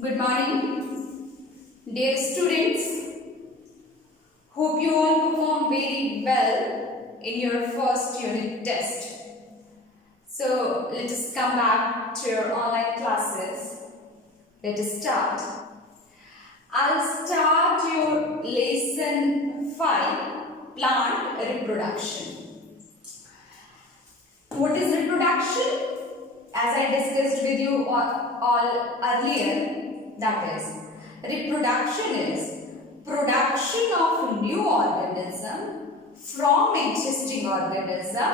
Good morning, dear students. Hope you all perform very well in your first unit test. So let us come back to your online classes. Let us start. I'll start your lesson 5, Plant Reproduction. What is reproduction? As I discussed with you all earlier, that is, reproduction is production of new organism from existing organism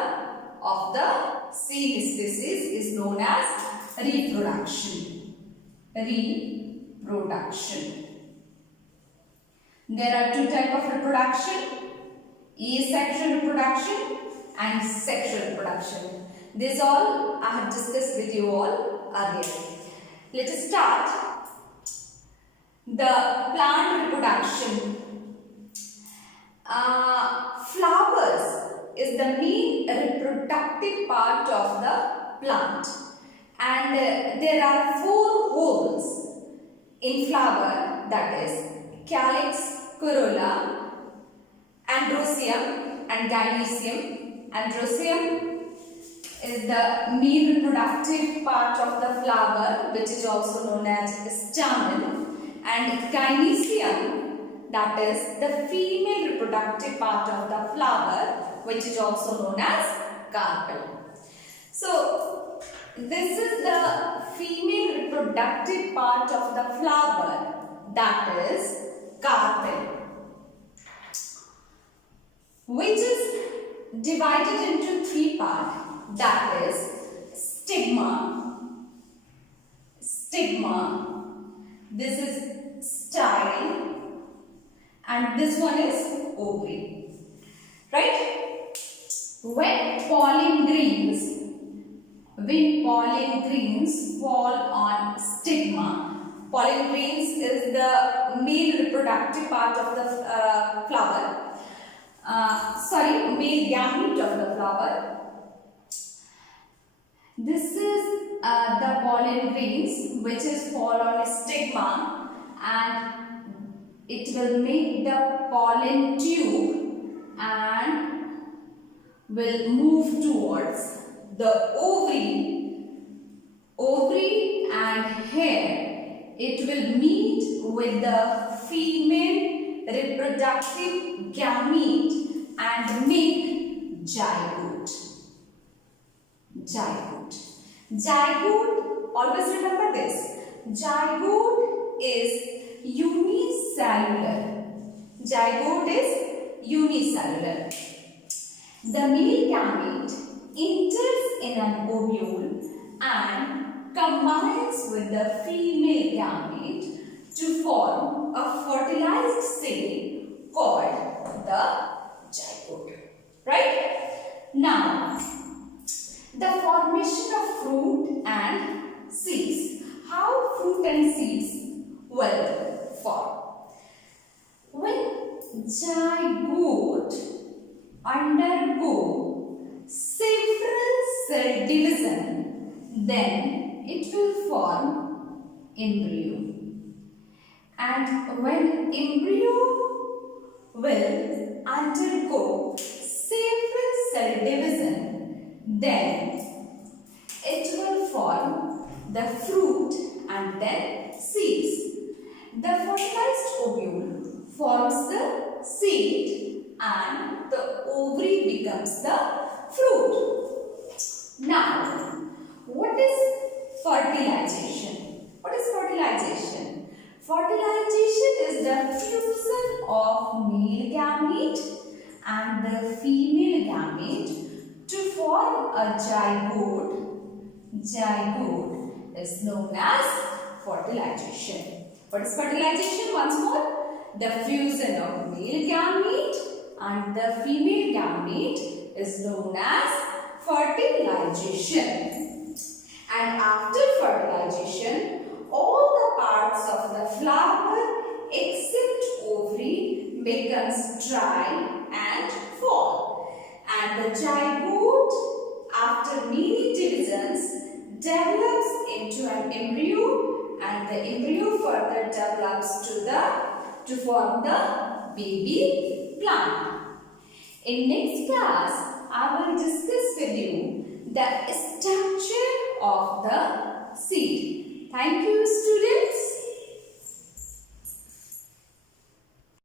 of the same species is known as reproduction. Reproduction. There are two types of reproduction: asexual reproduction and sexual reproduction. This all I have discussed with you all earlier. Let us start. The plant reproduction. Flowers is the main reproductive part of the plant, and there are 4 holes in flower, that is calyx, corolla, androecium and gynoecium. Androecium is the main reproductive part of the flower, which is also known as stamen, and gynoecium, that is the female reproductive part of the flower, which is also known as carpel. So this is the female reproductive part of the flower, that is carpel, which is divided into 3 parts, that is stigma, this is style, and this one is ovary, right? When pollen grains fall on stigma, pollen grains is the male reproductive part of the flower, male gamete of the flower. This is the pollen grains which is fall on a stigma, and it will make the pollen tube and will move towards the ovary, and here it will meet with the female reproductive gamete and make zygote. Zygote, always remember this. Zygote is unicellular. The male gamete enters in an ovule and combines with the female gamete to form a fertilized cell called the zygote. Right? Now, the formation of fruit and seeds. How fruit and seeds will form? When zygote undergo several cell division, then it will form embryo. And when embryo will undergo several cell division, then it will form the fruit and then seeds. The fertilized ovule forms the seed and the ovary becomes the fruit. Now, what is fertilization? Fertilization is the fusion of male gamete and the female gamete to form a zygote. Zygote is known as fertilization. What is fertilization? Once more, the fusion of male gamete and the female gamete is known as fertilization. And after fertilization, all the parts of the flower except ovary becomes dry and fall. And the zygote, after many divisions, develops into an embryo and the embryo further develops to form the baby plant. In next class, I will discuss with you the structure of the seed. Thank you, students.